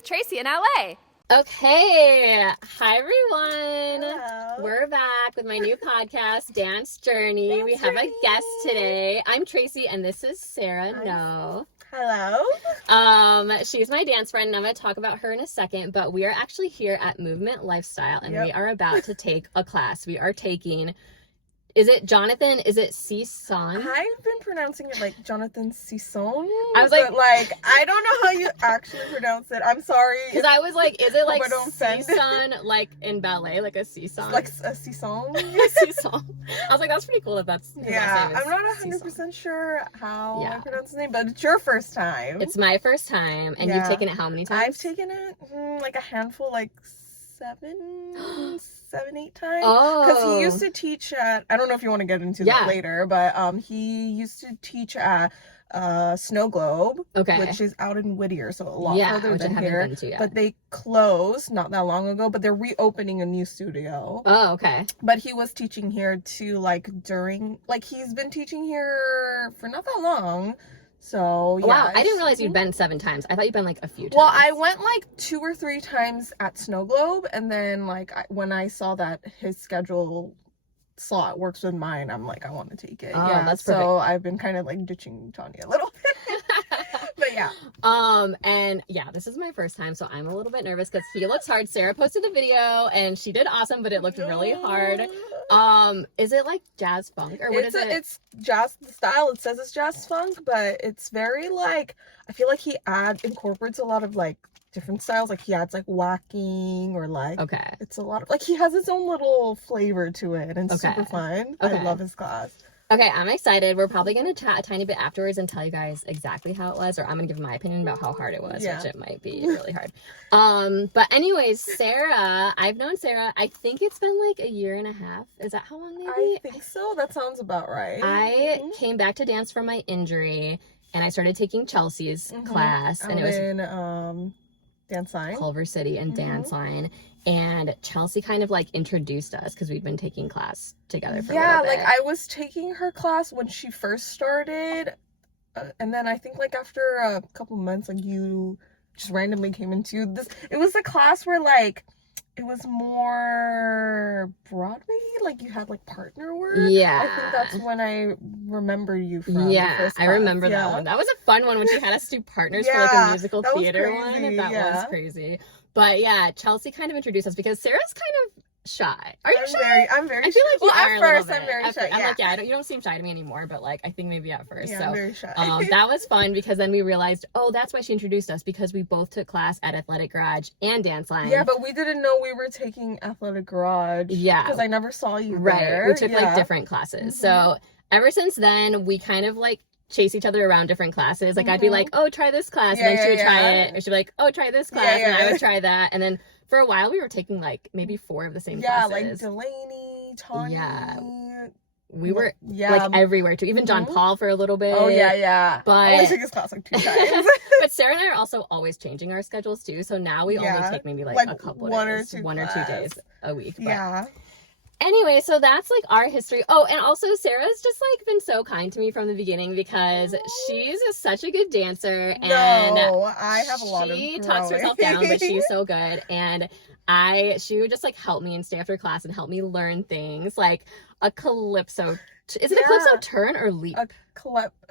with Tracy in LA. Okay, hi everyone. Hello. We're back with my new podcast, Dance Journey. We have a guest today. I'm Tracy and this is Sarah Noh. Hello. She's my dance friend and I'm going to talk about her in a second, but we are actually here at Movement Lifestyle and we are about to take a class. We are taking, is it Jonathan? Is it Sison? I've been pronouncing it like Jonathan Sison. I was like, I don't know how you actually pronounce it. I'm sorry. Because I was like, is it like Sison, like in ballet, like a Sison? Like a Sison? Sison. I was like, that's pretty cool if that's his yeah, last name is I'm not 100% Sison. sure how I pronounce his name, but it's your first time. It's my first time. And you've taken it how many times? I've taken it like a handful, like 7, 8 times. Oh. Because he used to teach at, I don't know if you want to get into that later, but he used to teach at Snow Globe, which is out in Whittier, so a lot further than here. But they closed not that long ago, but they're reopening a new studio. Oh, okay. But he was teaching here too, like during, like he's been teaching here for not that long. So yeah. Wow, I didn't realize you'd been 7 times. I thought you'd been like a few times. Well, I went like 2 or 3 times at Snow Globe, and then like when I saw that his schedule slot works with mine, I'm like, I want to take it. Oh, yeah, that's so perfect. I've been kind of like ditching Tanya a little bit. But yeah. And yeah, this is my first time, so I'm a little bit nervous because he looks hard. Sarah posted the video and she did awesome, but it looked really hard. Is it like jazz funk or what is it? It's jazz style. It says it's jazz funk, but it's very like, I feel like he incorporates a lot of like different styles. Like he adds like whacking or like, it's a lot of like, he has his own little flavor to it and it's super fun. I love his class. Okay, I'm excited. We're probably going to chat a tiny bit afterwards and tell you guys exactly how it was, or I'm going to give my opinion about how hard it was, which it might be really hard. But anyways, Sarah, I've known Sarah, I think it's been like 1.5 years. Is that how long maybe? I think so. That sounds about right. I came back to dance from my injury and I started taking Chelsea's class. And it was in Dance Line. Culver City and Dance Line. And Chelsea kind of like introduced us because we'd been taking class together for a little bit. Like I was taking her class when she first started, and then I think like after a couple months, like you just randomly came into this. It was a class where like it was more Broadway, like you had like partner work. Yeah, I think that's when I remember you from. Yeah, I remember that one. That was a fun one when she had us do partners for like a musical theater one. That was crazy. But yeah, Chelsea kind of introduced us because Sarah's kind of shy. Are you shy? I'm very I feel like you are at first I'm very shy. I'm like, you don't seem shy to me anymore, but like I think maybe at first. Yeah, so I'm very shy. That was fun because then we realized, oh, that's why she introduced us, because we both took class at Athletic Garage and Dance Line. Yeah, but we didn't know we were taking Athletic Garage. Yeah. Because I never saw you there. We took like different classes. So ever since then, we kind of like chase each other around different classes. Like I'd be like, oh, try this class, and then she would try it, or she'd be like, oh, try this class, and I would try that, and then for a while we were taking like maybe 4 of the same classes. Like Delaney, Tanya. Yeah, we were like everywhere too. Even John Paul for a little bit. Oh yeah. But I only took his class like 2 times. But Sarah and I are also always changing our schedules too. So now we only take maybe like a couple of days, 1 or 2 days a week. But anyway, so that's like our history. Oh, and also Sarah's just like been so kind to me from the beginning because she's such a good dancer, and I have a lot of she talks herself down, but she's so good. And she would just like help me and stay after class and help me learn things like a calypso. Is it a calypso turn or leap? A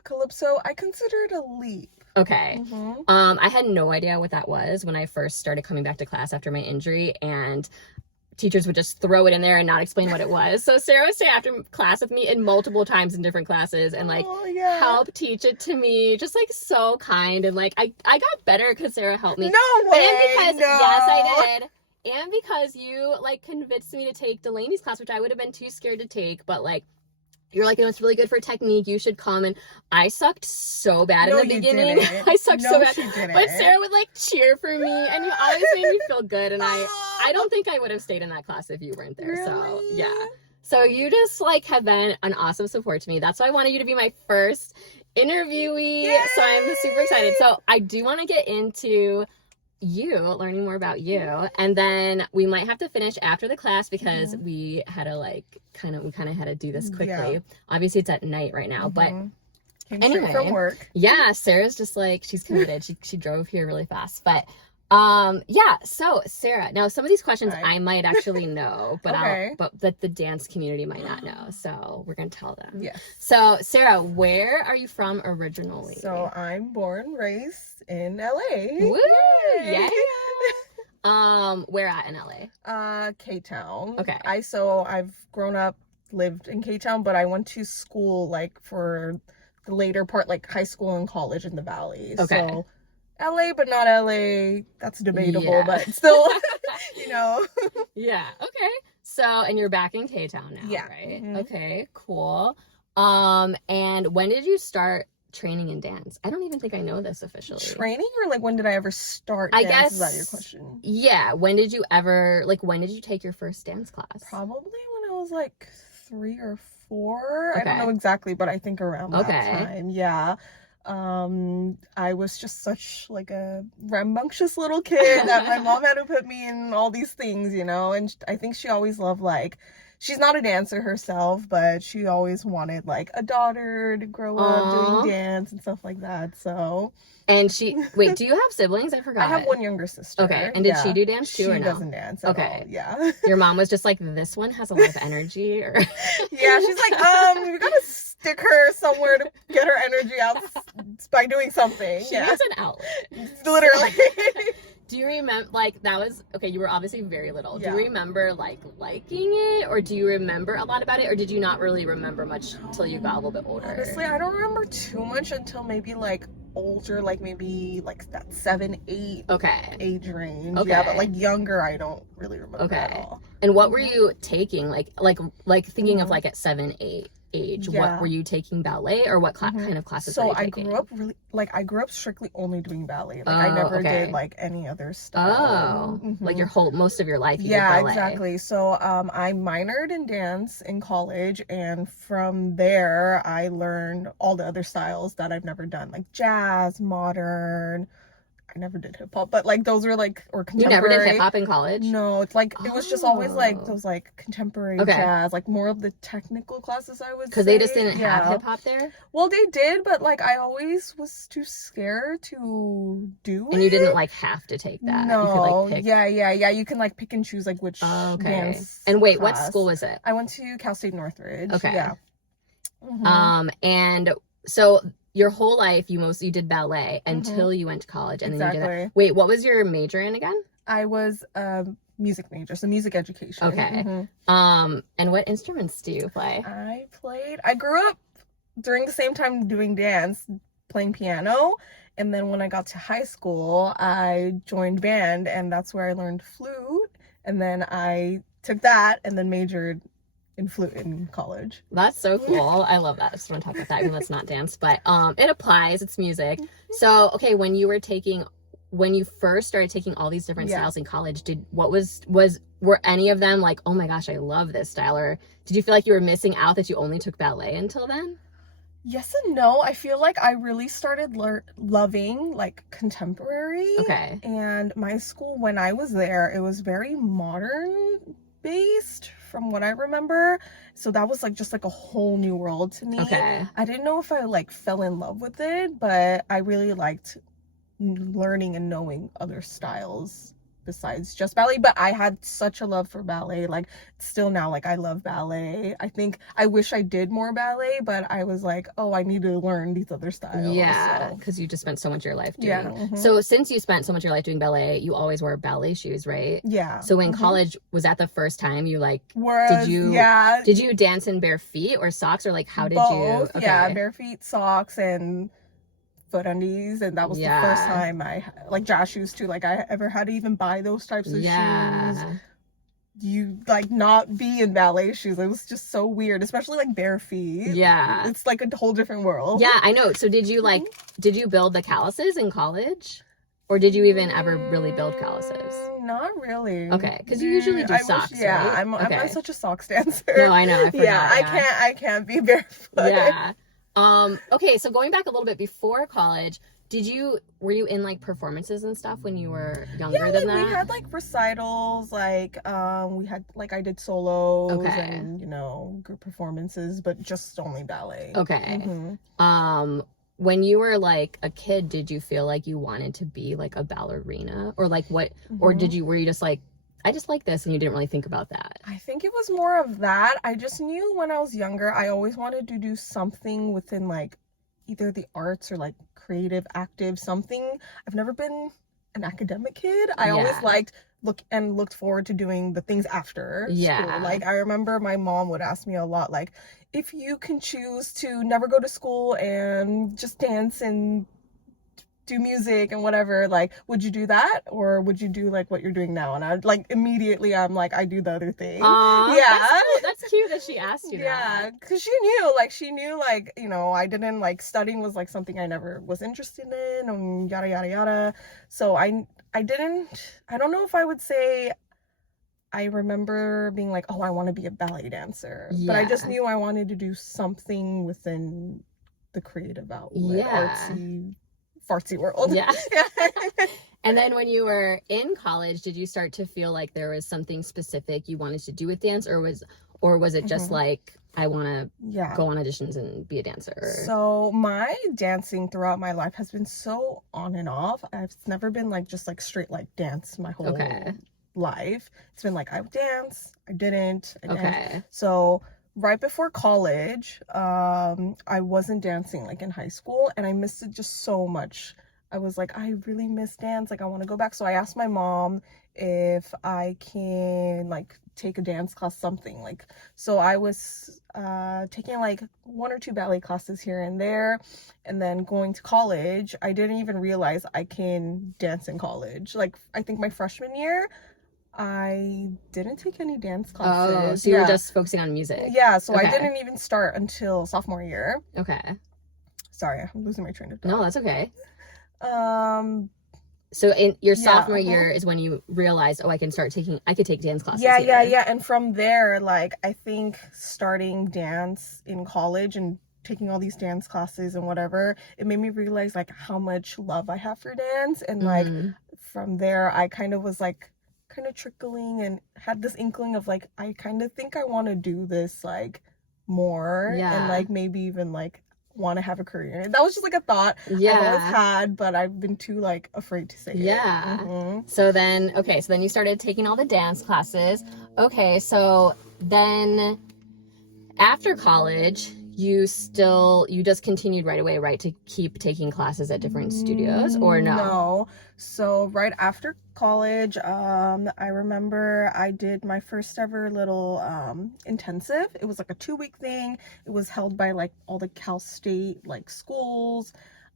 calypso, I consider it a leap. Okay. I had no idea what that was when I first started coming back to class after my injury, and teachers would just throw it in there and not explain what it was. So Sarah would stay after class with me in multiple times in different classes and like help teach it to me. Just like so kind, and like I got better because Sarah helped me. No way. And because yes, I did. And because you like convinced me to take Delaney's class, which I would have been too scared to take, but like you're like, it's really good for technique, you should come. And I sucked so bad in the beginning. I sucked so bad. But Sarah would like cheer for me, and you always made me feel good. And I don't think I would have stayed in that class if you weren't there. Really? So yeah. So you just like have been an awesome support to me. That's why I wanted you to be my first interviewee. Yay! So I'm super excited. So I do want to get into learning more about you, and then we might have to finish after the class because we had to like kind of had to do this quickly. Obviously it's at night right now, but Came straight from work. Yeah, Sarah's just like, she's committed. she drove here really fast. But Yeah, so Sarah, now some of these questions Right. I might actually know, but Okay. but that the dance community might not know. So we're gonna tell them. Yes. So Sarah, where are you from originally? So I'm born, raised in LA. Woo! Yay! Yeah. Where at in LA? K-Town. Okay. I've grown up, lived in K-Town, but I went to school like for the later part, like high school and college in the Valley. Okay. So LA, but not LA. That's debatable, Yeah. but still, you know. Yeah. Okay. So, and you're back in K-Town now, Yeah. right? Mhm. Okay. Cool. And when did you start training in dance? I don't even think I know this officially. Training, or like when did I ever start I dance? guess. Is that your question? Yeah. When did you take your first dance class? Probably when I was like 3 or 4. I Okay. don't know exactly, but I think around that Okay. time. Yeah. I was just such like a rambunctious little kid that my mom had to put me in all these things, you know, and I think she always loved, like, she's not a dancer herself, but she always wanted like a daughter to grow up Aw. doing dance and stuff like that. So And wait, do you have siblings? I forgot. I have one younger sister. Okay. And did she Yeah. do dance too, or She no? doesn't dance at Okay. all. Yeah. Your mom was just like, this one has a lot of energy, or Yeah, she's like, we gotta stick her somewhere to get her energy out by doing something. she Yeah, needs an outlet. literally. Do you remember, like, that was, okay, you were obviously very little. Yeah. Do you remember, like, liking it? Or do you remember a lot about it? Or did you not really remember much till you got a little bit older? Honestly, I don't remember too much until maybe like older, like maybe like that 7, 8 Okay. age range. Okay. Yeah, but like younger, I don't really remember Okay. at all. And what were you taking? Like thinking of Mhm. like at 7, 8 age, Yeah. what were you taking, ballet, or what Mhm. kind of classes So were you I taking? grew up strictly only doing ballet. Like I Oh, never okay. did like any other style. Oh, like Mhm. most of your life you Yeah, did ballet. exactly. So I minored in dance in college, and from there I learned all the other styles that I've never done, like jazz, modern. I never did hip hop, but like those are like, or You never contemporary. did hip hop in college? No, it's like it was just always like Oh. those like contemporary Okay. jazz, like more of the technical classes, I would say. Because they just didn't have Yeah. hip hop there? Well, they did, but like I always was too scared to do it. And you didn't like have to take that? No, You could like pick. yeah. You can like pick and choose like which Okay. dance. And wait, what class. school was it? I went to Cal State Northridge. Okay. Yeah. Mhm. And so your whole life you did ballet until you went to college, and then you did that. Exactly. Wait, what was your major in again? I was a music major, so music education. Okay. Mhm. And what instruments do you play? I grew up during the same time doing dance, playing piano, and then when I got to high school, I joined band, and that's where I learned flute, and then I took that and then majored in flute in college. That's so cool. I love that. I just want to talk about that, even though it's not dance, but it applies. It's music. So, okay, when you first started taking all these different styles in college, were any of them like, oh my gosh, I love this style, or did you feel like you were missing out that you only took ballet until then? Yes and no. I feel like I really started loving like contemporary. Okay. And my school, when I was there, it was very modern based from what I remember. So that was like just like a whole new world to me. Okay. I didn't know if I like fell in love with it, but I really liked learning and knowing other styles besides just ballet. But I had such a love for ballet, like still now, like I love ballet. I think I wish I did more ballet, but I was like, oh, I need to learn these other styles. Yeah, so. because you just spent so much of your life doing. Yeah. Mhm. So since you spent so much of your life doing ballet, you always wore ballet shoes, right? Yeah. So in Mhm. college, was that the first time you like? Whereas, Did you dance in bare feet or socks, or like how did both, you? Okay. Yeah, bare feet, socks, and foot undies, and that was the first time I like jazz shoes too. Like I ever had to even buy those types of shoes. You like not be in ballet shoes. It was just so weird, especially like bare feet. Yeah. It's like a whole different world. Yeah, I know. So did you build the calluses in college? Or did you even ever really build calluses? Not really. Okay, because you usually do socks, right? I'm Okay. not such a socks dancer. No, I know. I forgot, yeah, I can't be barefoot. Yeah. Okay, so going back a little bit before college, were you in like performances and stuff when you were younger than that? We had like recitals, like we had like I did solos and group performances, but just only ballet. Okay. Mhm. when you were like a kid, did you feel like you wanted to be like a ballerina, or like what, or were you just like, I just like this, and you didn't really think about that? I think it was more of that. I just knew when I was younger, I always wanted to do something within like either the arts or like creative, active, something. I've never been an academic kid. I always looked forward to doing the things after school. Like, I remember my mom would ask me a lot, like, if you can choose to never go to school and just dance and do music and whatever, like, would you do that, or would you do like what you're doing now? And I like immediately I'm like, I do the other thing. That's cute that she asked you that. Yeah, because she knew like, you know, I didn't like, studying was like something I never was interested in, and yada yada yada. So I don't know if I would say I remember being like, oh, I want to be a ballet dancer, but I just knew I wanted to do something within the creative outlet, artsy fartsy world. And then when you were in college, did you start to feel like there was something specific you wanted to do with dance, or was it just like, I want to go on auditions and be a dancer? So my dancing throughout my life has been so on and off. I've never been like just like straight like dance my whole life. It's been like, I would dance, I didn't. So right before college, I wasn't dancing like in high school, and I missed it just so much. I was like, I really miss dance, like I want to go back. So I asked my mom if I can like take a dance class, something like. So I was taking like 1 or 2 ballet classes here and there, and then going to college. I didn't even realize I can dance in college. Like, I think my freshman year, I didn't take any dance classes. Oh, so you were just focusing on music. So I didn't even start until sophomore year. Sorry, I'm losing my train of thought. No, that's okay. So in your sophomore year is when you realized, oh, I could take dance classes here. And from there, like, I think starting dance in college and taking all these dance classes and whatever, it made me realize like how much love I have for dance. And like from there, I kind of was like kind of trickling and had this inkling of like, I kind of think I want to do this like more, and like maybe even like want to have a career. That was just like a thought I've always had, but I've been too like afraid to say it. So then you started taking all the dance classes. So then after college, you just continued right away, right, to keep taking classes at different studios, or no? No. So right after college, I remember I did my first ever little intensive. It was like a 2-week thing. It was held by like all the Cal State like schools.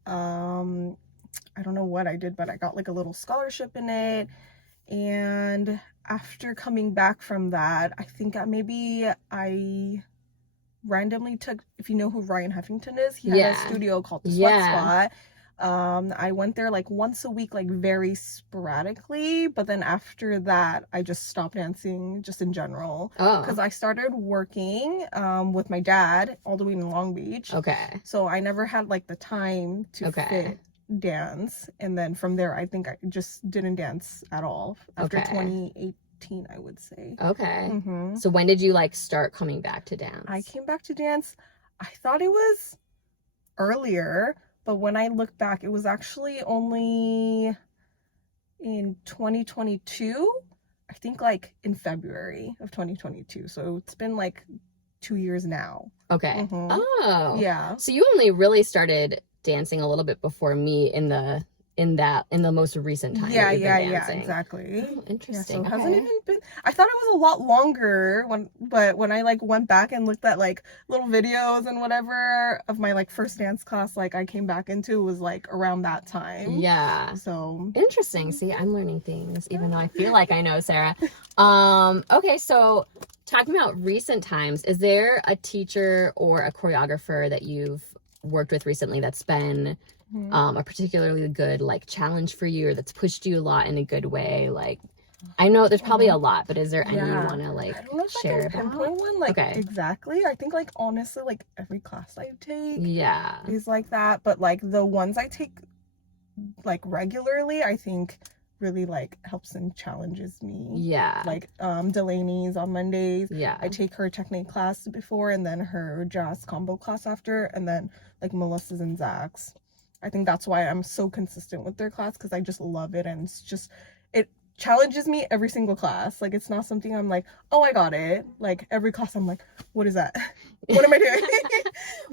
I don't know what I did, but I got like a little scholarship in it. And after coming back from that, I think maybe I randomly took, if you know who Ryan Heffington is, he had a studio called the Sweat Spot. I went there like once a week, like very sporadically, but then after that I just stopped dancing just in general, because I started working with my dad all the way in Long Beach. So I never had like the time to fit dance, and then from there I think I just didn't dance at all after 2018, I would say. So when did you like start coming back to dance? I came back to dance, I thought it was earlier, but when I look back, it was actually only in 2022. I think like in February of 2022. So it's been like 2 years now. Oh. Yeah. So you only really started dancing a little bit before me in the most recent time. Yeah, exactly. Oh, interesting. So it hasn't even been, I thought it was a lot longer but when I like went back and looked at like little videos and whatever of my like first dance class like I came back into, was like around that time. So interesting. See, I'm learning things even though I feel like I know Sarah. So talking about recent times, is there a teacher or a choreographer that you've worked with recently that's been a particularly good like challenge for you, or that's pushed you a lot in a good way? Like, I know there's probably a lot, but is there any you want to like share about? One like exactly. I think like honestly like every class I take is like that, but like the ones I take like regularly, I think really like helps and challenges me. Yeah. Like Delaney's on Mondays. Yeah. I take her technique class before and then her jazz combo class after, and then like Melissa's and Zach's. I think that's why I'm so consistent with their class, because I just love it, and it's just, it challenges me every single class. Like, it's not something I'm like, oh, I got it. Like, every class I'm like, what is that? What am I doing?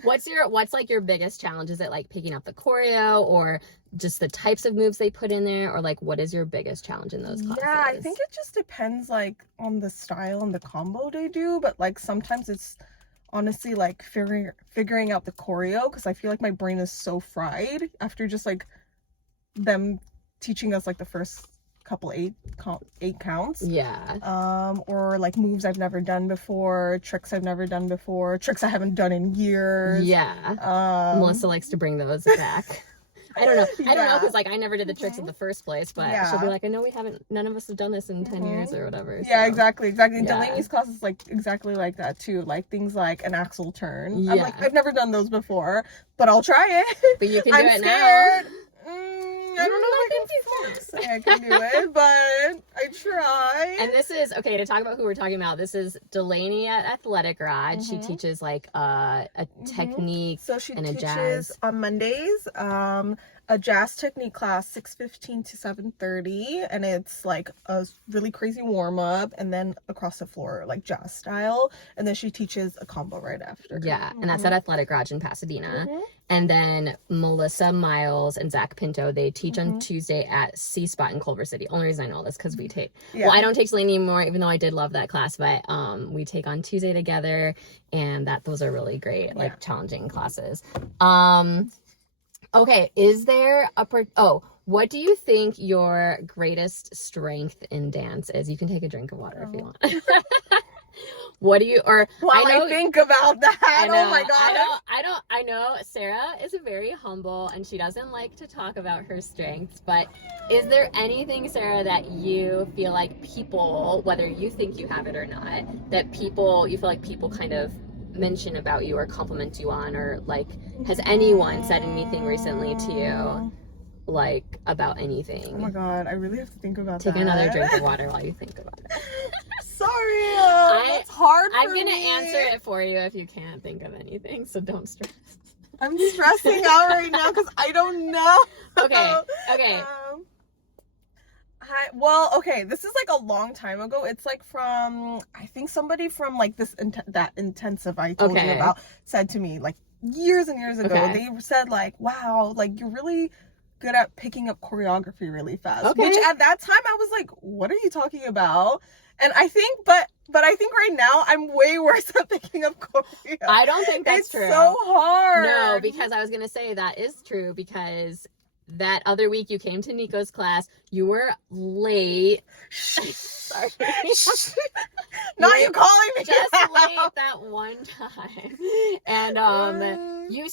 What's like your biggest challenge? Is it like picking up the choreo, or just the types of moves they put in there, or like what is your biggest challenge in those classes? Yeah, I think it just depends like on the style and the combo they do, but like sometimes it's honestly like figuring out the choreo, because I feel like my brain is so fried after just like them teaching us like the first couple eight counts. Yeah. Or like moves I've never done before, tricks I've never done before, tricks I haven't done in years. Yeah. Melissa likes to bring those back. I don't know because like I never did the tricks in the first place, but she'll be like, I know none of us have done this in 10 years or whatever. Yeah, so. exactly. Yeah. Delaney's class is like exactly like that too, like things like an axle turn. Yeah. I'm like, I've never done those before, but I'll try it. But you can do it scared. now. I don't know if I can do it, but I try. And this is, okay, to talk about who we're talking about, this is Delaney at Athletic Garage. She teaches like a technique so she and a teaches jazz. on Mondays a jazz technique class, 6:15 to 7:30, and it's like a really crazy warm-up, and then across the floor like jazz style, and then she teaches a combo right after. Yeah, and that's at Athletic Garage in Pasadena. And then Melissa Miles and Zach Pinto, they teach on Tuesday at C Spot in Culver City. Only reason I know this because we take, well, I don't take Delaney anymore, even though I did love that class, but we take on Tuesday together, and those are really great, like challenging classes. Okay, is there what do you think your greatest strength in dance is? You can take a drink of water if you want. What do you, or I think about that. I know, oh my god. I know Sarah is very humble and she doesn't like to talk about her strengths, but is there anything, Sarah, that you feel like people, whether you think you have it or not, that you feel like people kind of mention about you or compliment you on, or like has anyone said anything recently to you like about anything? Oh my god, I really have to think about that. Take another drink of water while you think about it. Sorry, it's hard for me. I'm gonna answer it for you if you can't think of anything, so don't stress. I'm stressing out right now because I don't know. Okay. Okay, this is like a long time ago. It's like from, I think somebody from like that intensive I told you about said to me like years and years ago. They said like, wow, like you're really good at picking up choreography really fast. Which at that time I was like, what are you talking about? And I think, but I think right now I'm way worse at picking up choreo. I don't think that's true. It's so hard. No, because I was gonna say that is true, because that other week you came to Nico's class, you were late. Sorry. Not you calling me just out. late that one time. And you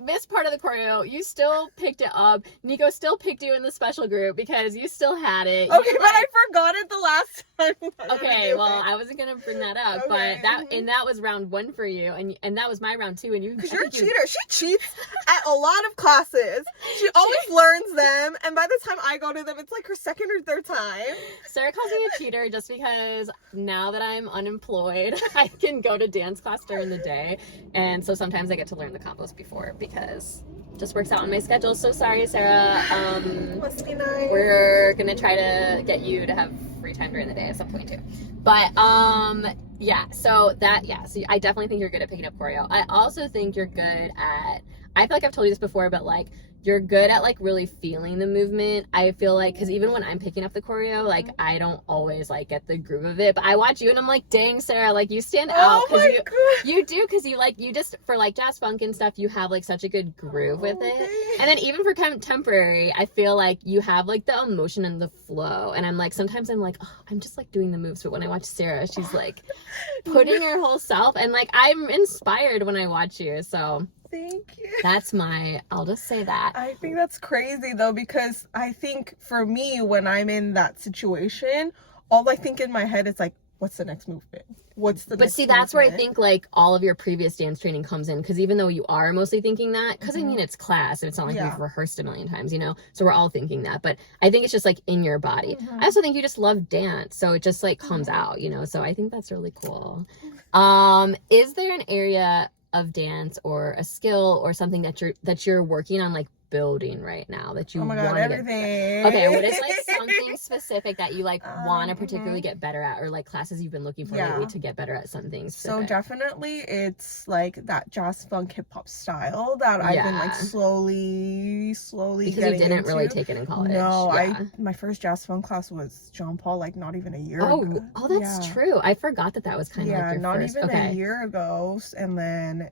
missed part of the choreo. You still picked it up. Nico still picked you in the special group because you still had it. Okay, but I forgot it the last time. Okay, well, I wasn't gonna bring that up, but that was round 1 for you, and that was my round 2, and you. Because you're a cheater. She cheats at a lot of classes. She always learns them, and by the time I go to them, it's like her second or third time. Sarah calls me a cheater just because now that I'm unemployed, I can go to dance class during the day, and so sometimes I get to learn the combos before because it just works out on my schedule. So sorry, Sarah. Must be nice. We're gonna try to get you to have free time during the day at some point too. But so I definitely think you're good at picking up choreo. I also think you're good at, I feel like I've told you this before, but like you're good at like really feeling the movement. I feel like, because even when I'm picking up the choreo, like I don't always like get the groove of it, but I watch you and I'm like, dang, Sarah, like you stand out, because you do, because you just, for like jazz funk and stuff, you have like such a good groove with it. And then even for contemporary, I feel like you have like the emotion and the flow, and I'm like, sometimes I'm like, oh, I'm just like doing the moves, but when I watch Sarah, she's like putting her whole self, and like I'm inspired when I watch you. So thank you. I'll just say that. I think that's crazy though, because I think for me, when I'm in that situation, all I think in my head is like, what's the next movement? What's the But next see, that's where I movement? think like all of your previous dance training comes in, because even though you are mostly thinking that, because I mean it's class, it's not like Yeah. we've rehearsed a million times, you know, so we're all thinking that, but I think it's just like in your body. I also think you just love dance, so it just like comes out, you know, so I think that's really cool. Is there an area of dance or a skill or something that you're working on, like building right now, that you Oh my God, want to everything. Okay, what is like something specific that you like want to particularly get better at, or like classes you've been looking for lately to get better at something specific? So definitely it's like that jazz funk hip hop style that I've been like slowly because getting you didn't into. really take it in college. No, my first jazz funk class was John Paul, like not even a year ago. Oh, that's true. I forgot that was kind of like your not first. even a year ago. And then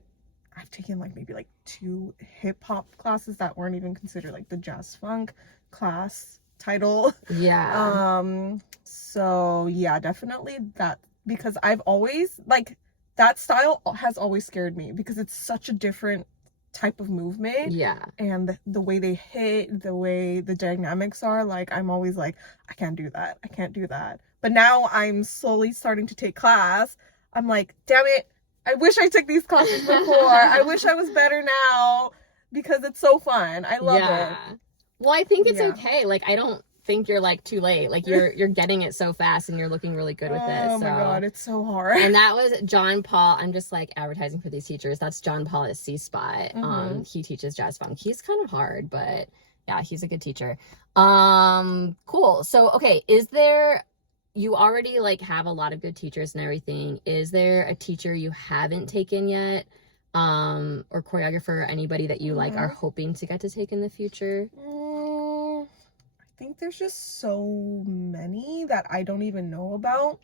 I've taken like maybe like 2 hip hop classes that weren't even considered like the jazz funk class title. So yeah, definitely that, because I've always like that style has always scared me because it's such a different type of movement. And the way they hit, the way the dynamics are, like I'm always like, I can't do that. But now I'm slowly starting to take class. I'm like, damn it, I wish I took these classes before. I wish I was better now, because it's so fun. I love it. Well, I think it's okay. Like, I don't think you're like too late. Like you're getting it so fast and you're looking really good with it. Oh my God, it's so hard. And that was John Paul. I'm just like advertising for these teachers. That's John Paul at C Spot. He teaches jazz funk. He's kind of hard, but yeah, he's a good teacher. Cool. So, okay, you already like have a lot of good teachers and everything. Is there a teacher you haven't taken yet? Or choreographer, or anybody that you like are hoping to get to take in the future? I think there's just so many that I don't even know about.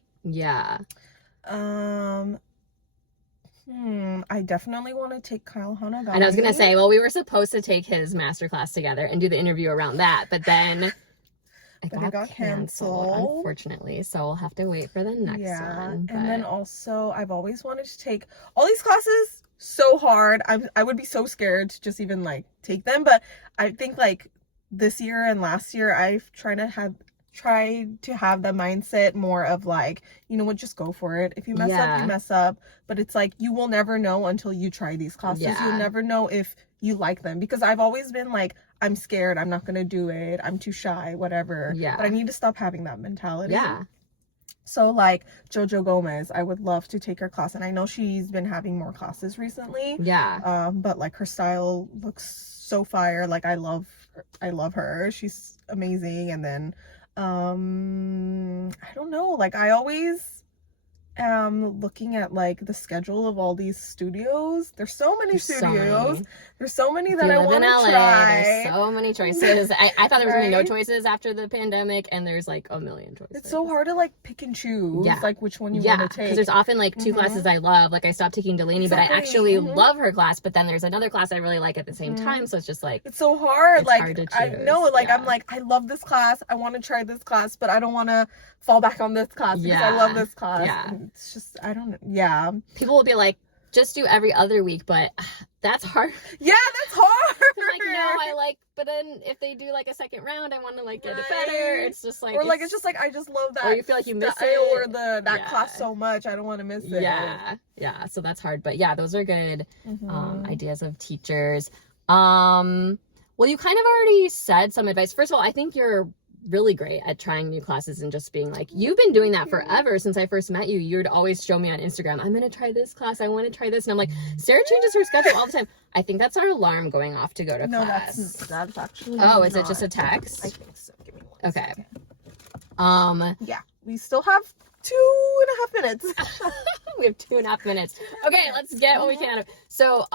I definitely want to take Kyle Hanagami. And I was gonna say, well, we were supposed to take his master class together and do the interview around that, but then it got canceled, unfortunately. So we'll have to wait for the next one. And then also, I've always wanted to take all these classes. So hard. I would be so scared to just even like take them. But I think like this year and last year, I've tried to have the mindset more of like, you know what, just go for it. If you mess up, you mess up. But it's like, you will never know until you try these classes. You'll never know if you like them, because I've always been like, I'm scared, I'm not gonna do it, I'm too shy, whatever. But I need to stop having that mentality. So like Jojo Gomez, I would love to take her class, and I know she's been having more classes recently. But like her style looks so fire. Like I love her. She's amazing. And then I don't know, like I always am looking at like the schedule of all these studios. There's so many studios. There's so many that I want to try. There's so many choices. I thought there was gonna be no choices after the pandemic, and there's like a million choices. It's so hard to like pick and choose like which one you want to take. Because there's often like 2 classes I love. Like I stopped taking Delaney, but I actually love her class. But then there's another class I really like at the same time. So it's just like, it's so hard. It's like hard to choose. I know, like I'm like, I love this class. I want to try this class, but I don't want to fall back on this class because I love this class. It's just, I don't know. People will be like, just do every other week, but that's hard. That's hard. Like, no, but then if they do like a second round, I want to like get it better. It's just like, or like, it's just like, I just love that. Or you feel like you miss it. Or that class so much, I don't want to miss it. So that's hard. But yeah, those are good ideas of teachers. Well, you kind of already said some advice. First of all, I think you're really great at trying new classes and just being like, you've been doing that forever since I first met you. You'd always show me on Instagram, I'm gonna try this class, I want to try this, and I'm like, Sarah changes her schedule all the time. I think that's our alarm going off to go to class. That's actually is it just a text? I think so. Give me one second. Yeah, we still have 2.5 minutes. We have 2.5 minutes. Okay, let's get what we can out of. So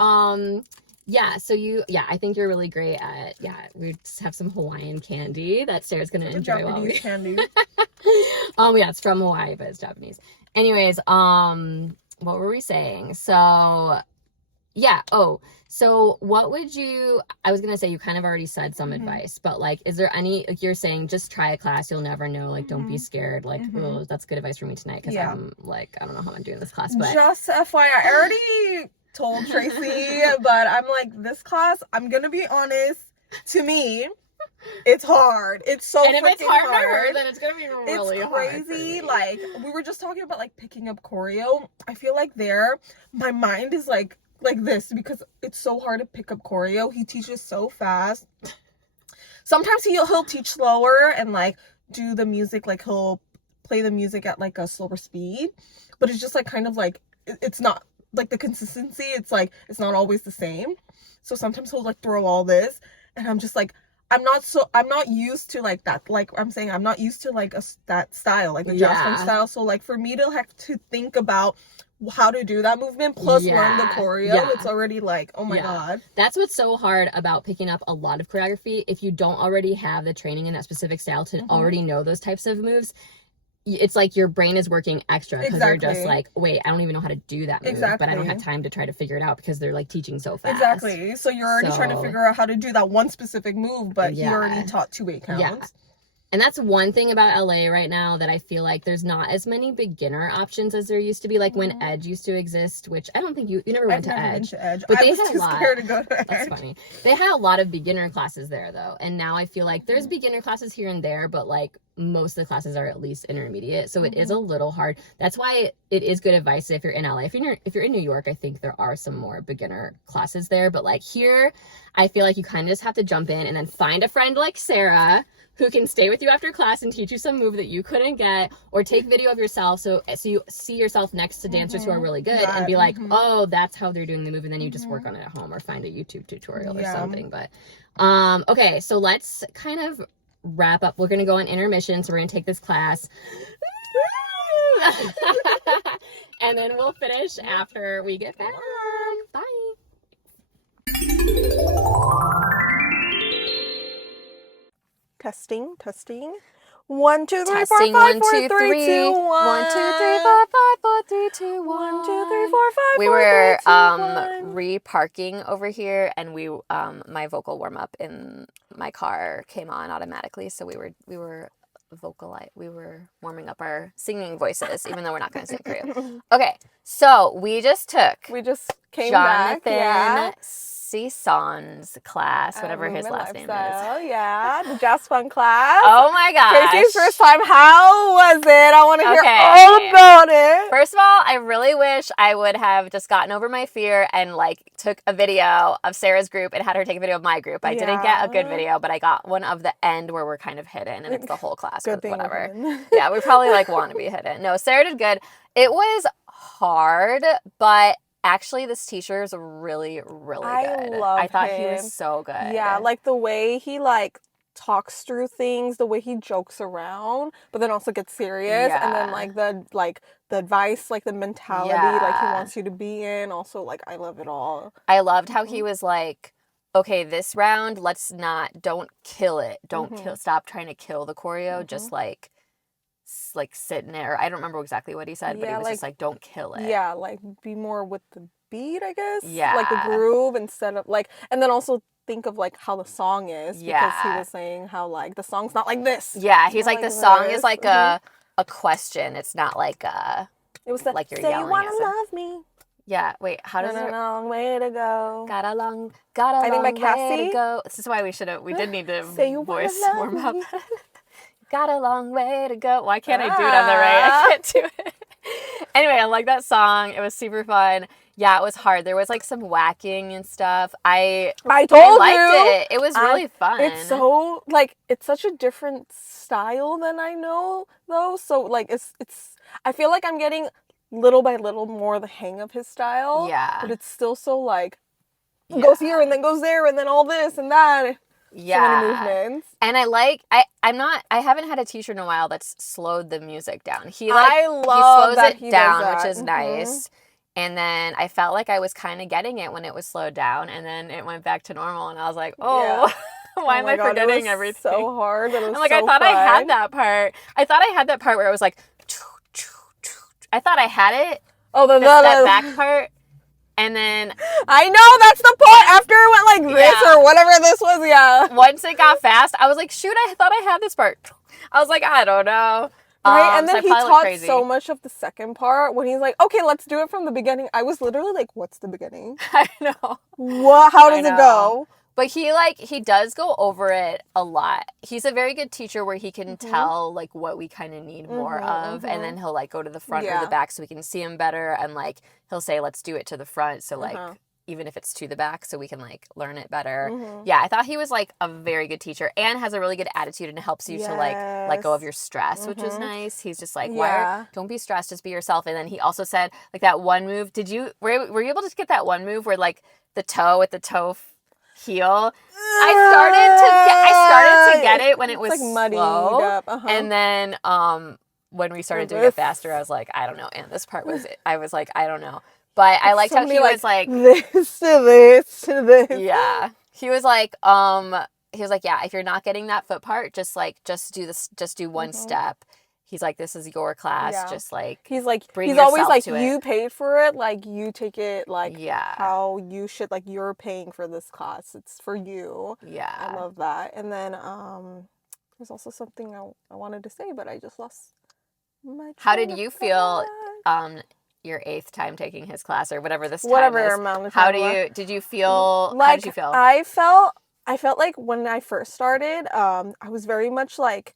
I think you're really great at, we just have some Hawaiian candy that Sarah's gonna enjoy. Japanese candy. It's from Hawaii, but it's Japanese. Anyways, what were we saying? So what would you, I was gonna say, you kind of already said some advice, but like, is there any, like you're saying, just try a class, you'll never know, like don't be scared, like, oh, that's good advice for me tonight, because I'm like, I don't know how I'm doing this class, but just FYI, I already told Tracy, but I'm like, this class, I'm gonna be honest, to me, It's hard. It's so And if it's freaking hard hard. for her, then it's gonna be really hard. It's crazy. Like, we were just talking about like picking up choreo. I feel like my mind is like this because it's so hard to pick up choreo. He teaches so fast. Sometimes he'll teach slower and like do the music, like he'll play the music at like a slower speed, but it's just like kind of like it's not like the consistency, it's like it's not always the same. So sometimes he'll like throw all this and I'm just like I'm not used to like that, like I'm saying, I'm not used to like that style, like the jazz funk style. So like for me to have to think about how to do that movement plus learn the choreo, it's already like, oh my god. That's what's so hard about picking up a lot of choreography. If you don't already have the training in that specific style to already know those types of moves, it's like your brain is working extra because you're just like, wait, I don't even know how to do that move, but I don't have time to try to figure it out because they're like teaching so fast. Exactly. So you're already trying to figure out how to do that one specific move, but he already taught 2/8 counts. Yeah. And that's one thing about LA right now that I feel like there's not as many beginner options as there used to be, like when Edge used to exist, which I don't think you never went to Edge. But they had a lot. Scared to go to Edge. That's funny. They had a lot of beginner classes there though, and now I feel like there's beginner classes here and there, but like most of the classes are at least intermediate, so it is a little hard. That's why it is good advice if you're in LA. If you're in New York, I think there are some more beginner classes there, but like here, I feel like you kind of just have to jump in and then find a friend like Sarah who can stay with you after class and teach you some move that you couldn't get, or take video of yourself so you see yourself next to dancers who are really good and be like, oh, that's how they're doing the move, and then you just work on it at home or find a YouTube tutorial or something. But okay, so let's kind of wrap up. We're gonna go on intermission, so we're gonna take this class and then we'll finish after we get back. Bye. Testing. 1, 2, 3, 4, 5, 4, 3, 2, 1. 1, 2, 3, 4, 5, 4, 3, 2, 1. 1, 2, 3, 4, 5, 4, 3, 2, 1. We were re-parking over here, and my vocal warm up in my car came on automatically, so we were warming up our singing voices, even though we're not going to sing for you. Okay, so we just came Jonathan back, Sison's class, whatever his last name is. Yeah, the jazz fun class. Oh my gosh. Tracy's first time. How was it? I want to hear all about it. First of all, I really wish I would have just gotten over my fear and like took a video of Sarah's group and had her take a video of my group. I didn't get a good video, but I got one of the end where we're kind of hidden and it's the whole class. Good thing, whatever. Yeah, we probably like want to be hidden. No, Sarah did good. It was hard, but actually, this teacher is really, really good. I thought he was so good. Yeah, like the way he like talks through things, the way he jokes around, but then also gets serious, and then like the advice, like the mentality, like he wants you to be in. Also, like I love it all. I loved how he was like, okay, this round, don't kill it, stop trying to kill the choreo, just like sit in it, or I don't remember exactly what he said, but he was just like, don't kill it. Yeah, like be more with the beat, I guess. Yeah. Like the groove instead of like, and then also think of like how the song is, because he was saying how like the song's not like this. Yeah, he's like the song is like a question. It's not like it was like you're yelling. Say you wanna love me. Yeah, wait, how does it? Long way to go. Got a long way to go. This is why we did need to voice warm up. Got a long way to go. Why can't I do it on the right? I can't do it. Anyway, I like that song. It was super fun. Yeah, it was hard. There was like some whacking and stuff. I liked it. It was really fun. It's so like it's such a different style than I know though. So like it's I feel like I'm getting little by little more the hang of his style. Yeah. But it's still so like goes here and then goes there and then all this and that. Yeah. So many movements. And I haven't had a teacher in a while that's slowed the music down. I love he slows that it down, which is nice. And then I felt like I was kind of getting it when it was slowed down, and then it went back to normal, and I was like, why am I forgetting everything? So hard, but it was I'm like, I thought I had that part. I thought I had that part where it was like, I thought I had it. Oh, the back part. And then I know that's the part after it went like this or whatever this was. Yeah. Once it got fast, I was like, shoot, I thought I had this part. I was like, I don't know. Right, and then he taught so much of the second part when he's like, okay, let's do it from the beginning. I was literally like, what's the beginning? I know. What? How does it go? But he does go over it a lot. He's a very good teacher where he can tell, like, what we kind of need more of. And then he'll, like, go to the front or the back so we can see him better. And, like, he'll say, let's do it to the front. So, like, even if it's to the back so we can, like, learn it better. Yeah, I thought he was, like, a very good teacher and has a really good attitude and helps you to, like, let go of your stress, which was nice. He's just like, don't be stressed, just be yourself. And then he also said, like, that one move. Were you able to get that one move where, like, the toe with the toe heel? I started to get it when it was like muddied slow, up. And then when we started doing it faster, I was like, I don't know. And this part was it. I was like, I don't know. But I liked how he was like this to this to this. Yeah, he was like, yeah, if you're not getting that foot part, just do one step. He's like, this is your class. Just like he's always like, you paid for it, like you take it, like how you should, like you're paying for this class. It's for you. Yeah, I love that. And then there's also something I wanted to say, but I just lost my. How did you feel? Your 8th time taking his class or whatever this time is. Amount of time. Did you feel? Like, how did you feel? I felt like when I first started, I was very much like,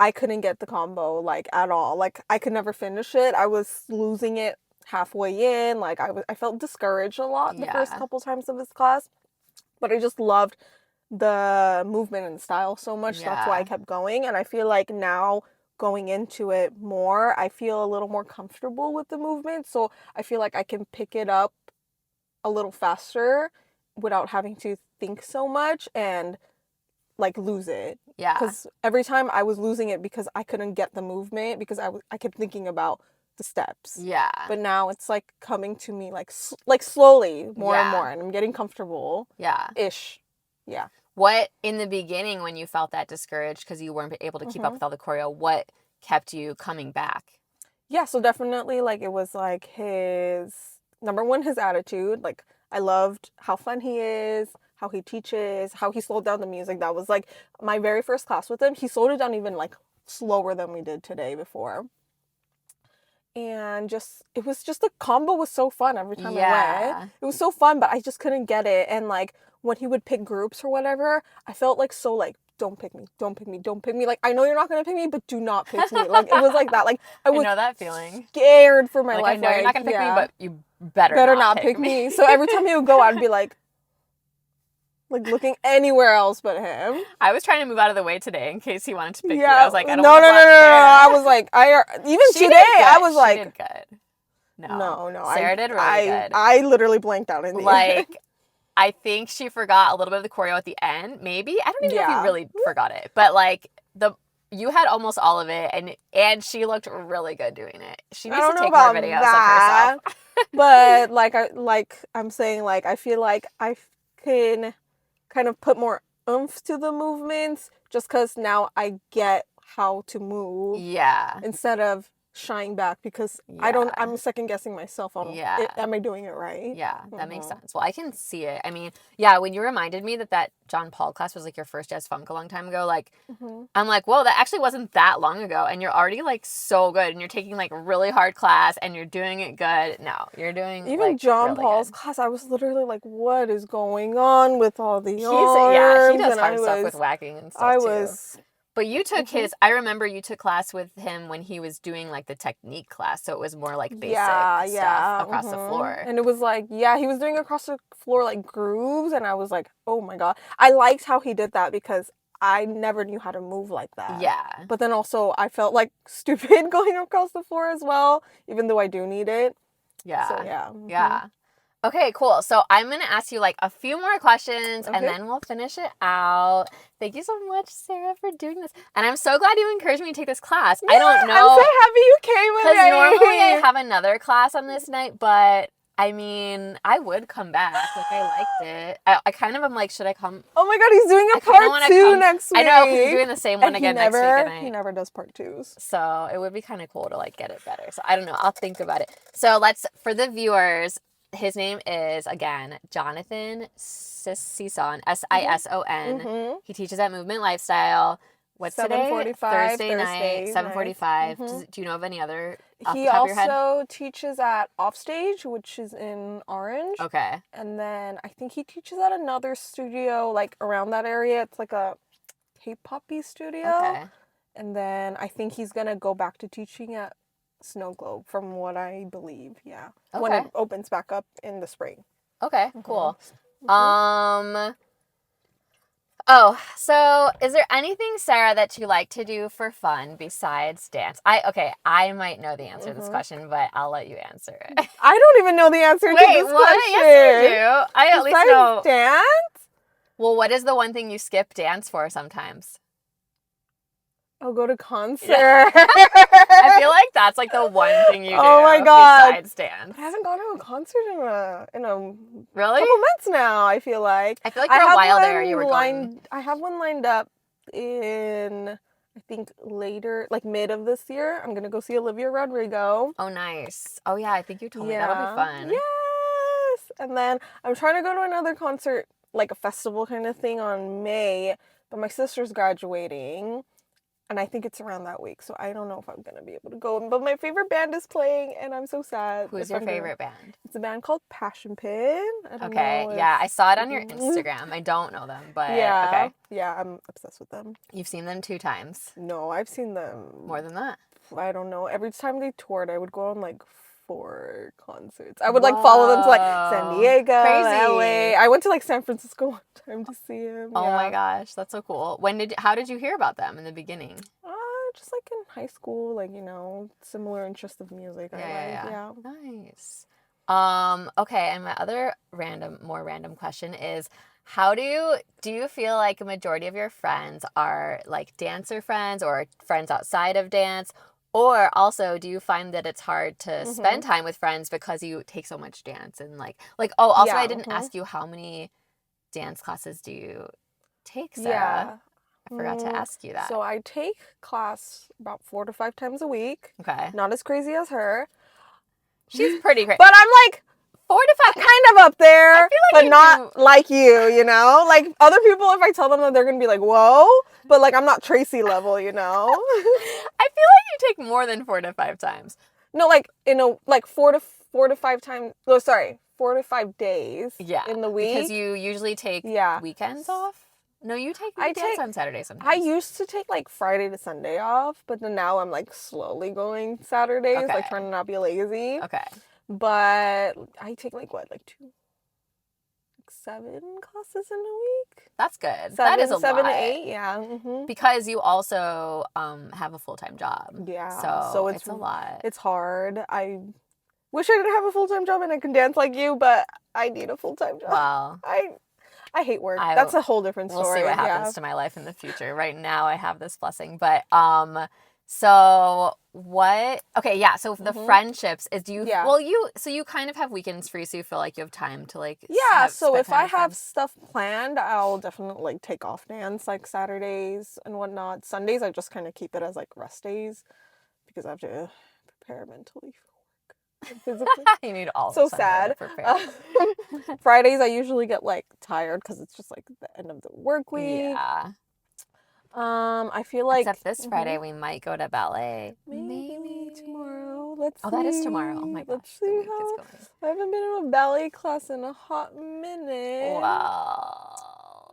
I couldn't get the combo, like, at all. Like, I could never finish it. I was losing it halfway in. Like, I felt discouraged a lot the first couple times of this class. But I just loved the movement and style so much. That's why I kept going. And I feel like now, going into it more, I feel a little more comfortable with the movement. So I feel like I can pick it up a little faster without having to think so much and, like, lose it. Yeah. Because every time I was losing it because I couldn't get the movement because I kept thinking about the steps. Yeah. But now it's, like, coming to me, like slowly more and more, and I'm getting comfortable. Yeah. Ish. Yeah. What, in the beginning, when you felt that discouraged because you weren't able to keep up with all the choreo, what kept you coming back? Yeah, so definitely, like, it was, like, number one, his attitude. Like, I loved how fun he is, how he teaches, how he slowed down the music. That was, like, my very first class with him. He slowed it down even, like, slower than we did today before. And it was just, the combo was so fun every time I went. It was so fun, but I just couldn't get it. And, like, when he would pick groups or whatever, I felt like so, like, don't pick me, don't pick me, don't pick me. Like, I know you're not going to pick me, but do not pick me. Like, it was like that. Like, I know that feeling. Scared for my life. I know you're not going to pick me, but you better not pick me. So every time he would go, I'd be like looking anywhere else but him. I was trying to move out of the way today in case he wanted to pick you. I was like, I don't want to. No. I was like, I was like, she did good. No. Sarah did really good. I literally blanked out in the end. I think she forgot a little bit of the choreo at the end. Maybe. I don't even know if you really forgot it. But, like, you had almost all of it, and she looked really good doing it. She needs to take more videos of herself. But, I'm saying, like, I feel like I can kind of put more oomph to the movements just because now I get how to move. Yeah. Instead of shying back because I'm second guessing myself on am I doing it right? Yeah, that makes sense. Well, I can see it. I mean, when you reminded me that John Paul class was, like, your first jazz funk a long time ago, like, I'm like, whoa, that actually wasn't that long ago, and you're already, like, so good, and you're taking, like, really hard class, and you're doing it good. No, you're doing even, like, John really Paul's good. Class, I was literally like, what is going on with all the arms? He does hard stuff with whacking and stuff too. But you took I remember you took class with him when he was doing, like, the technique class, so it was more, like, basic stuff across the floor. And it was like, he was doing across the floor, like, grooves, and I was like, oh my god. I liked how he did that because I never knew how to move like that. Yeah. But then also, I felt, like, stupid going across the floor as well, even though I do need it. Yeah. So, yeah. Yeah. Okay, cool. So I'm going to ask you, like, a few more questions, and then we'll finish it out. Thank you so much, Sarah, for doing this. And I'm so glad you encouraged me to take this class. Yeah, I don't know. I'm so happy you came with me. Because normally I have another class on this night, but, I mean, I would come back. Like, I liked it. I kind of am like, should I come? Oh my god, he's doing a part 2 next week. I know, because he's doing the same one again next week. And he never does part 2s. So it would be kind of cool to, like, get it better. So I don't know. I'll think about it. So for the viewers, his name is, again, Jonathan Sison, Sison. He teaches at Movement Lifestyle. What's today? 7:45 Thursday night, 7:45. Mm-hmm. Do you know of any other off the He top of your head? also teaches at Offstage, which is in Orange. Okay. And then I think he teaches at another studio, like, around that area. It's like a K-poppy studio. Okay. And then I think he's going to go back to teaching at Snow Globe, from what I believe. Yeah. When Okay. it opens back up in the spring. Okay, cool. Mhm. Oh, so is there anything, Sarah, that you like to do for fun besides dance? I might know the answer to this question, but I'll let you answer it. I don't even know the answer to Wait, this what? question. Yes, you do. I at least Besides know. dance? Well, what is the one thing you skip dance for sometimes? I'll go to concert. I feel like that's like the one thing you do. Oh my God. Besides dance. I haven't gone to a concert in a Really? couple months now, I feel like. I feel like for a while there you were going. I have one lined up in, I think, later, like mid of this year. I'm going to go see Olivia Rodrigo. Oh, nice. Oh, yeah, I think you told me that'll be fun. Yes. And then I'm trying to go to another concert, like a festival kind of thing on May, but my sister's graduating. And I think it's around that week, so I don't know if I'm going to be able to go. But my favorite band is playing, and I'm so sad. Who's your favorite band? It's a band called Passion Pit. Okay, yeah, I saw it on your Instagram. I don't know them, but okay. Yeah, I'm obsessed with them. You've seen them 2 times. No, I've seen them. More than that? I don't know. Every time they toured, I would go on like 4 concerts. I would like follow them to like San Diego, LA. I went to like San Francisco one time to see him. Oh my gosh, that's so cool. How did you hear about them in the beginning? Just like in high school, like, you know, similar interest of music. Yeah. Nice. Okay, and my other more random question is, do you feel like a majority of your friends are like dancer friends or friends outside of dance? Or also, do you find that it's hard to spend time with friends because you take so much dance and I didn't ask you, how many dance classes do you take, Sarah? Yeah. I forgot to ask you that. So I take class about 4 to 5 times a week. Okay. Not as crazy as her. She's pretty crazy. But I'm like 4 to 5. Kind of up there, I feel like but not like you know? Like other people, if I tell them that, they're going to be like, whoa. But like I'm not Tracy level, you know? I feel like you take more than 4 to 5 times. No, like 4 to 5 times. No, sorry. 4 to 5 days in the week. Because you usually take weekends off? No, you take weekends on Saturday sometimes. I used to take like Friday to Sunday off, but then now I'm like slowly going Saturdays, like trying to not be lazy. Okay. But I take like 7 classes in a week. That's good. 7 to 8, yeah. Mm-hmm. Because you also have a full-time job. Yeah. So it's a lot. It's hard. I wish I didn't have a full-time job and I can dance like you, but I need a full-time job. Wow. I hate work. That's a whole different story. We'll see what happens to my life in the future. Right now I have this blessing. But so what? Okay, yeah. So the friendships so you kind of have weekends free, so you feel like you have time to like. Yeah. So if I have stuff planned, I'll definitely like take off dance like Saturdays and whatnot. Sundays I just kind of keep it as like rest days because I have to prepare mentally for work. Physically. You need all so sad. Fridays I usually get like tired because it's just like the end of the work week. Yeah. I feel like except this Friday we might go to ballet. Maybe tomorrow. Let's see. Oh, that is tomorrow. Oh my gosh. Let's see how. I haven't been in a ballet class in a hot minute. Wow.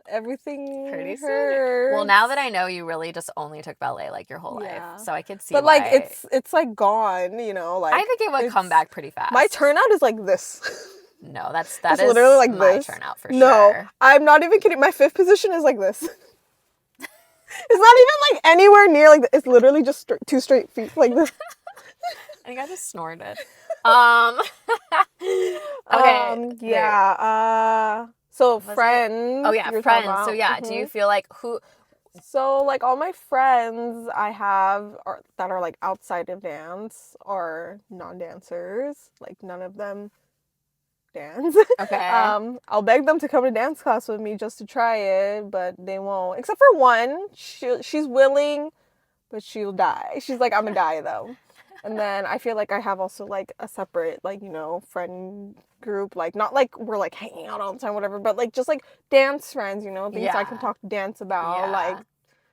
Everything pretty hurts. Well, now that I know you really just only took ballet like your whole life, so I could see. But like it's like gone, you know. Like I think it would come back pretty fast. My turnout is like this. No, that is literally like my this. turnout for No, sure. I'm not even kidding. My 5th position is like this. It's not even like anywhere near like it's literally just 2 straight feet like this. I think I just snorted. Okay. Yeah. So friends. Oh yeah, friends. So yeah, do you feel like who? So like all my friends I have that are like outside of dance are non-dancers. Like none of them dance. Okay. I'll beg them to come to dance class with me just to try it, but they won't. Except for one, she's willing, but she'll die. She's like, I'm gonna die though. And then I feel like I have also like a separate like, you know, friend group, like not like we're like hanging out all the time, whatever, but like just like dance friends, you know, things I can talk dance about, like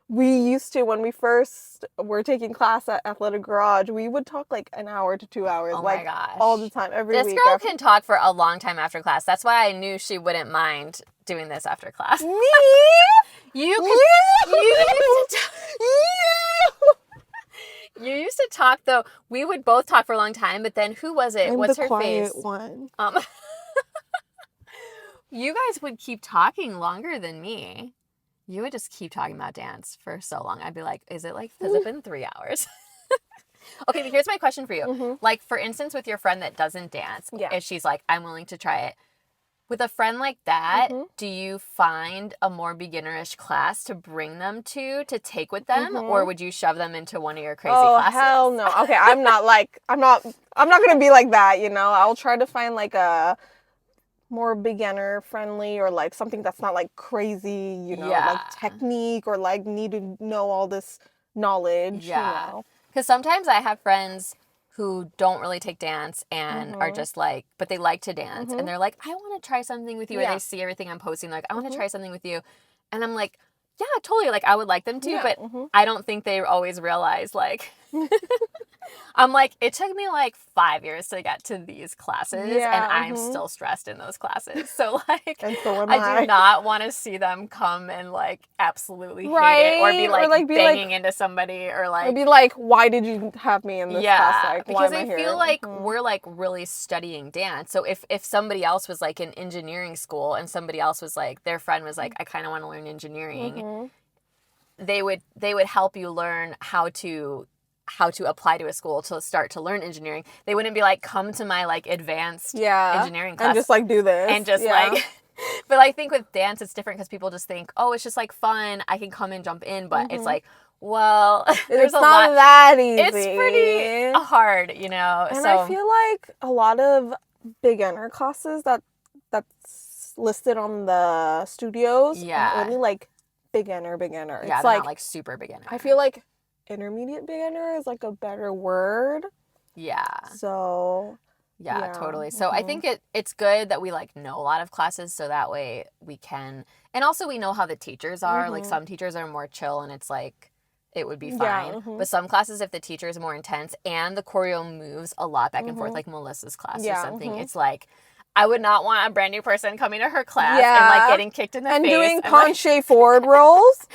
We used to, when we first were taking class at Athletic Garage, we would talk like an hour to 2 hours, Oh like my gosh. all the time, every This week. girl can talk for a long time after class. That's why I knew she wouldn't mind doing this after class. Me? You could, you used to talk though. We would both talk for a long time, but then who was it? I'm What's the her quiet face? one. You guys would keep talking longer than me. You would just keep talking about dance for so long. I'd be like, has it been 3 hours? Okay, but here's my question for you. Mm-hmm. Like, for instance, with your friend that doesn't dance, Yeah. if she's like, I'm willing to try it. With a friend like that, Mm-hmm. do you find a more beginnerish class to bring them to take with them? Mm-hmm. Or would you shove them into one of your crazy Oh, classes? hell no. Okay, I'm not gonna be like that, you know? I'll try to find like a more beginner friendly, or like something that's not like crazy, you know, like Yeah. technique, or like need to know all this knowledge, Yeah. you know? Because sometimes I have friends who don't really take dance and are Mm-hmm. just like, but they like to dance. Mm-hmm. And they're like, I want to try something with you. Or Yeah. they see everything I'm posting. They're like, I want to Mm-hmm. try something with you. And I'm like, yeah, totally. Like, I would like them to. Yeah. But Mm-hmm. I don't think they always realize, like, I'm like, it took me like 5 years to get to these classes. Yeah, And I'm mhm. still stressed in those classes. So, like, And so am I I. do not want to see them come and like absolutely hate it, or Right? be Or, like, like, be banging like- into somebody, or like, I'd be like, why did you have me in this class? Like, why because am I I here? feel like Mhm. we're like really studying dance. So if somebody else was like in engineering school and somebody else was like, their friend was like, I kind of want to learn engineering, Mhm. they would help you learn how to apply to a school to start to learn engineering. They wouldn't be like, come to my like advanced engineering class and just like do this and just yeah. like. But I think with dance it's different because people just think, oh, it's just like fun, I can come and jump in, but it's Mhm. like, well, there's It's a not lot. that easy. It's pretty hard, you know. And so I feel like a lot of beginner classes that's listed on the studios Yeah. are only like beginner. yeah, It's they're like, not like super beginner. I feel like intermediate beginner is like a better word. yeah. So Yeah, yeah, totally. So I mhm. think it's good that we like know a lot of classes so that way we can, and also we know how the teachers are. Like Mhm. some teachers are more chill and it's like it would be Yeah, fine. mhm. But some classes, if the teacher is more intense and the choreo moves a lot back and forth, Mhm. like Melissa's class or Yeah, something, mhm. it's like I would not want a brand new person coming to her class and Yeah. like getting kicked in the and face doing and, like- penché forward rolls.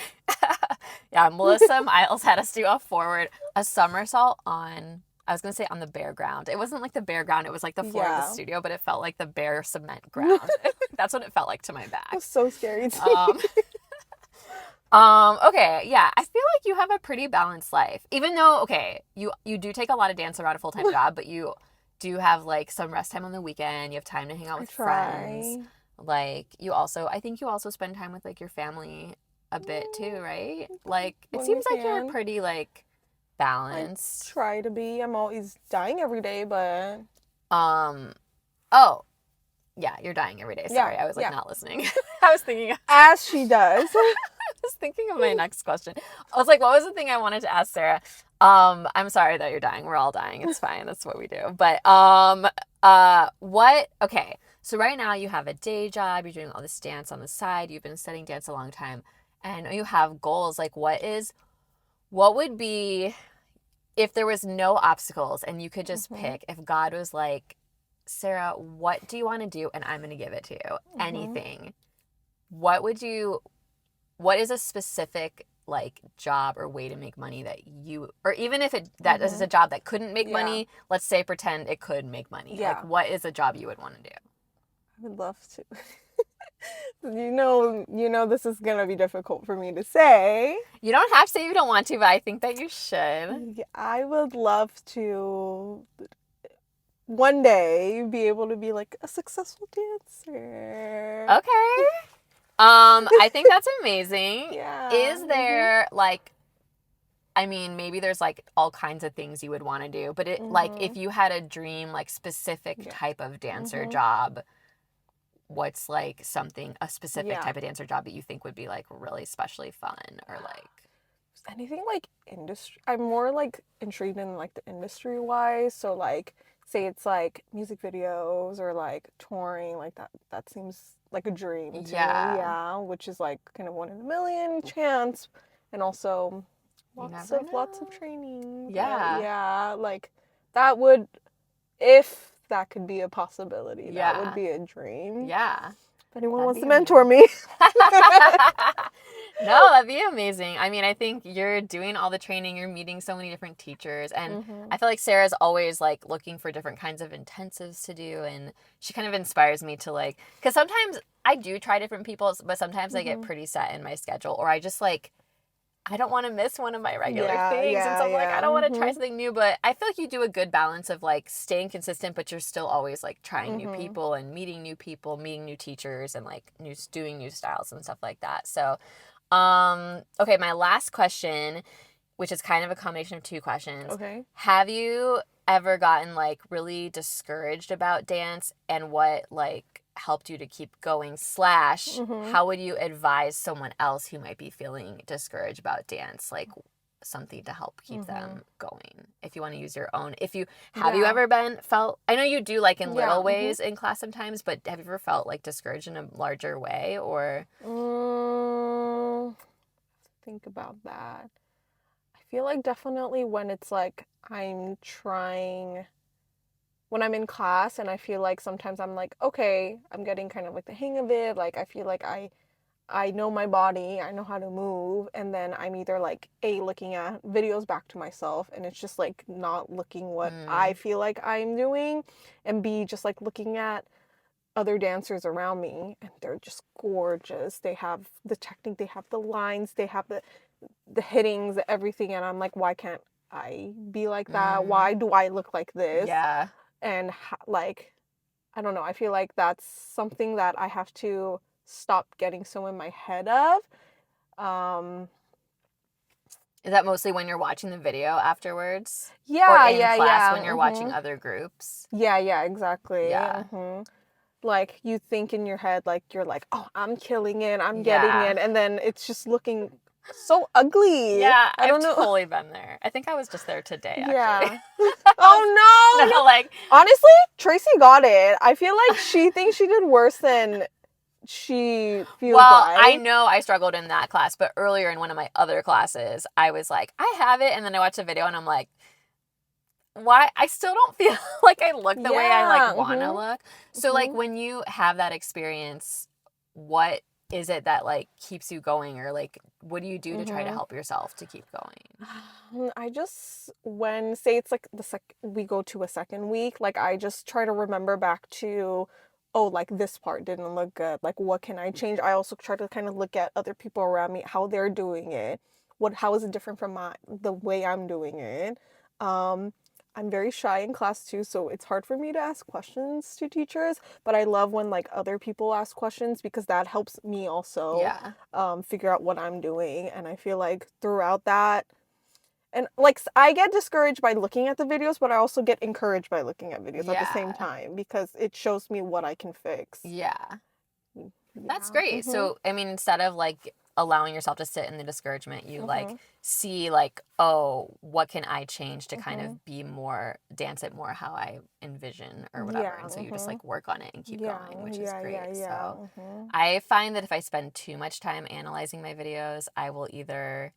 Yeah, Melissa Miles had us do a somersault on, I was going to say on the bare ground. It wasn't like the bare ground. It was like the floor of the Yeah. studio, but it felt like the bare cement ground. That's what it felt like to my back. That's so scary to me. Okay, yeah. I feel like you have a pretty balanced life. Even though, okay, you do take a lot of dance around a full-time job, but you do have like some rest time on the weekend. You have time to hang out with friends. Like I think you also spend time with like your family a bit too, right? Like it When seems we like you're can. pretty like balanced. Try to be. I'm always dying every day, but Oh, yeah, you're dying every day. Sorry, Yeah, I was like yeah. not listening. I was thinking as she does. of my next question. I was like, what was the thing I wanted to ask Sarah? I'm sorry that you're dying. We're all dying. It's fine. That's what we do. But okay. So right now you have a day job, you're doing all this dance on the side, you've been studying dance a long time, and you have goals. Like what would be, if there was no obstacles and you could just Mhm. pick, if God was like, Sarah, what do you want to do? And I'm going to give it to you. Anything. What is a specific like job or way to make money that you, or even if this is a job that couldn't make money, let's say pretend it could make money. Yeah. Like what is a job you would want to do? I would love to. You know this is gonna be difficult for me to say. You don't have to say you don't want to, but I think that you should. I would love to one day be able to be like a successful dancer. Okay. I think that's amazing. Yeah. Is there like, I mean, maybe there's like all kinds of things you would want to do, but like if you had a dream, like specific type of dancer job, what's like a specific type of dancer job that you think would be like really especially fun, or like anything like industry? I'm more like intrigued in like the industry wise. So like say it's like music videos or like touring, like that seems like a dream to me. Yeah, which is like kind of 1 in a million chance. And also You lots never of know. training. Yeah. Yeah, like that would, if that could be a possibility, that would Yeah. be a dream. Yeah. If anyone That'd wants be to mentor amazing. me. No, that'd be amazing. I mean, I think you're doing all the training, you're meeting so many different teachers, and I feel like Sarah's always like looking for different kinds of intensives to do, and she kind of inspires me to like, because sometimes I do try different people, but sometimes I get pretty set in my schedule, or I just like I don't want to miss one of my regular Yeah, things. And yeah, so I'm like, I yeah. don't want to try something new. But I feel like you do a good balance of like staying consistent, but you're still always like trying new people and meeting new people, meeting new teachers and like doing new styles and stuff like that. So, okay, my last question, which is kind of a combination of two questions. Okay. Have you ever gotten like really discouraged about dance, and what like helped you to keep going, slash how would you advise someone else who might be feeling discouraged about dance, like something to help keep them going, if you want to use your own, if you have you ever felt, I know you do like in little ways in class sometimes, but have you ever felt like discouraged in a larger way? Or Think about that. I feel like definitely when it's like when I'm in class and I feel like sometimes I'm like, okay, I'm getting kind of like the hang of it. Like I feel like I know my body, I know how to move, and then I'm either like looking at videos back to myself and it's just like not looking what I feel like I'm doing, and B, just like looking at other dancers around me and they're just gorgeous. They have the technique, they have the lines, they have the hittings, everything, and I'm like, why can't I be like that? Why do I look like this? yeah. And like, I don't know, I feel like that's something that I have to stop getting so in my head of. Is that mostly when you're watching the video afterwards? Yeah, Or in yeah, class yeah. when you're watching other groups? Yeah, exactly. Yeah. Like you think in your head, like you're like, oh, I'm killing it, I'm getting Yeah. it, and then it's just looking so ugly. Yeah, I I've don't know. totally been there. I think I was just there today, actually. Yeah. Oh no, No, like, honestly, Tracy got it. I feel like she thinks she did worse than she feels well, like. I know I struggled in that class, but earlier in one of my other classes, I was like, I have it, and then I watched the video and I'm like, why? I still don't feel like I look the way I like want to look. So like when you have that experience, what is it that like keeps you going, or like what do you do to try to help yourself to keep going? I just, when say it's like we go to a second week, like I just try to remember back to, oh, like this part didn't look good, like what can I change? I also try to kind of look at other people around me, how they're doing it, how is it different from the way I'm doing it. I'm very shy in class too, so it's hard for me to ask questions to teachers, but I love when like other people ask questions because that helps me also figure out what I'm doing. And I feel like throughout that, and like I get discouraged by looking at the videos, but I also get encouraged by looking at videos at the same time because it shows me what I can fix. Yeah. That's great. So, I mean, instead of like allowing yourself to sit in the discouragement, you like see like, oh, what can I change to kind of be more, dance it more how I envision or whatever. And so you just like work on it and keep going, which is great. So I find that if I spend too much time analyzing my videos, I will either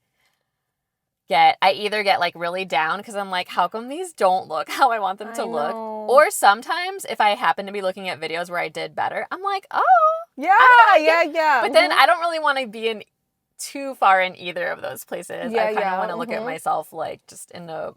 get like really down because I'm like, how come these don't look how I want them to look? Or sometimes if I happen to be looking at videos where I did better, I'm like, oh, yeah. But then I don't really want to be in too far in either of those places. I kind of want to look at myself like just in a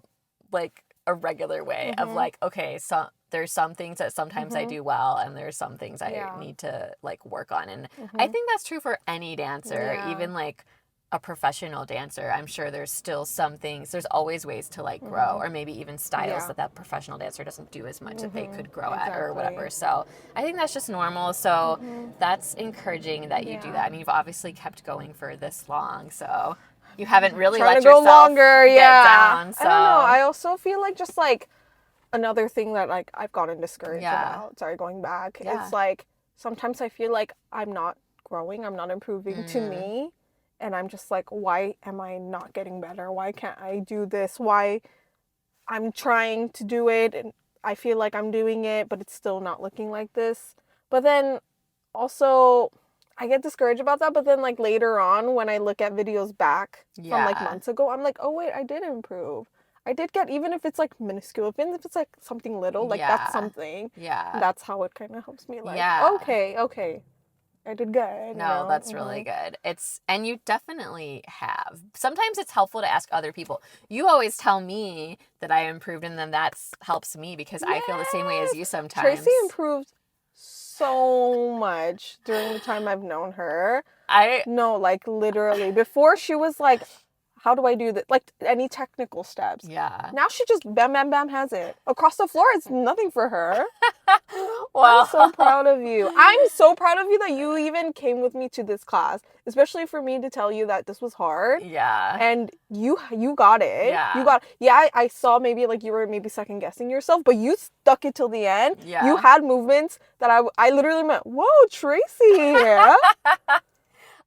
regular way of like, okay, so there's some things that sometimes I do well, and there's some things I need to like work on. And I think that's true for any dancer, even like a professional dancer. I'm sure there's still some things, there's always ways to like grow, or maybe even styles that professional dancer doesn't do as much that they could grow at or whatever. So I think that's just normal. So that's encouraging that you do that. I mean, you've obviously kept going for this long, so you haven't really let yourself get down. So I don't know. I also feel like just like another thing that like I've gotten discouraged about. Sorry, going back. It's like sometimes I feel like I'm not growing, I'm not improving to me. And I'm just like, why am I not getting better? Why can't I do this? Why I'm trying to do it and I feel like I'm doing it, but it's still not looking like this. But then also, I get discouraged about that, but then like later on when I look at videos back from like months ago, I'm like, oh wait, I did improve. I did get, even if it's like minuscule, even if it's like something little, like that's something. Yeah. That's how it kind of helps me like, okay, I did good. No, that's really good. And you definitely have. Sometimes it's helpful to ask other people. You always tell me that I improved, and then that helps me because I feel the same way as you sometimes. Tracy improved so much during the time I've known her. No, like literally. Before she was like, how do I do this? Like any technical steps. Yeah. Now she just bam, bam, bam has it. Across the floor, it's nothing for her. Well, I'm so proud of you. I'm so proud of you that you even came with me to this class, especially for me to tell you that this was hard. Yeah. And you got it. Yeah. You got it. Yeah, I saw maybe like you were maybe second guessing yourself, but you stuck it till the end. Yeah. You had movements that I literally went, whoa, Tracy.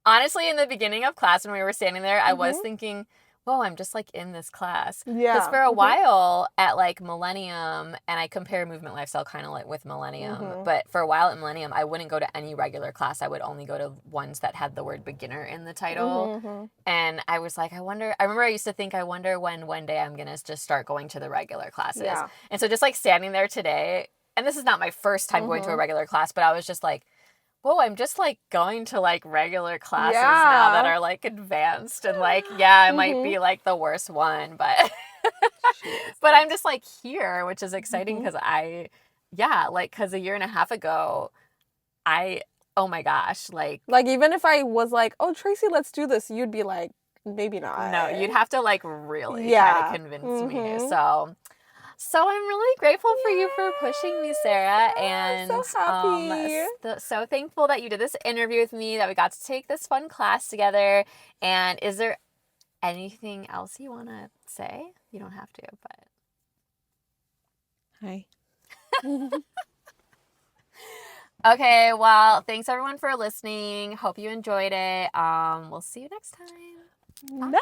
Honestly, in the beginning of class when we were standing there, I was thinking, whoa, I'm just like in this class. Yeah. Because for a while at like Millennium, and I compare Movement Lifestyle kind of like with Millennium, but for a while at Millennium, I wouldn't go to any regular class. I would only go to ones that had the word beginner in the title. And I was like, I remember I used to think, I wonder when one day I'm going to just start going to the regular classes. Yeah. And so just like standing there today, and this is not my first time going to a regular class, but I was just like, whoa, I'm just like going to like regular classes now that are like advanced, and like, I might be like the worst one, but but I'm just like here, which is exciting because because a year and a half ago, oh my gosh, like even if I was like, oh, Tracy, let's do this, you'd be like, maybe not. No, you'd have to like really try to convince me. So I'm really grateful for you for pushing me, Sarah, and I'm so happy. So thankful that you did this interview with me, that we got to take this fun class together. And is there anything else you want to say? You don't have to, but hi. Okay, well, thanks everyone for listening. Hope you enjoyed it. We'll see you next time. Bye.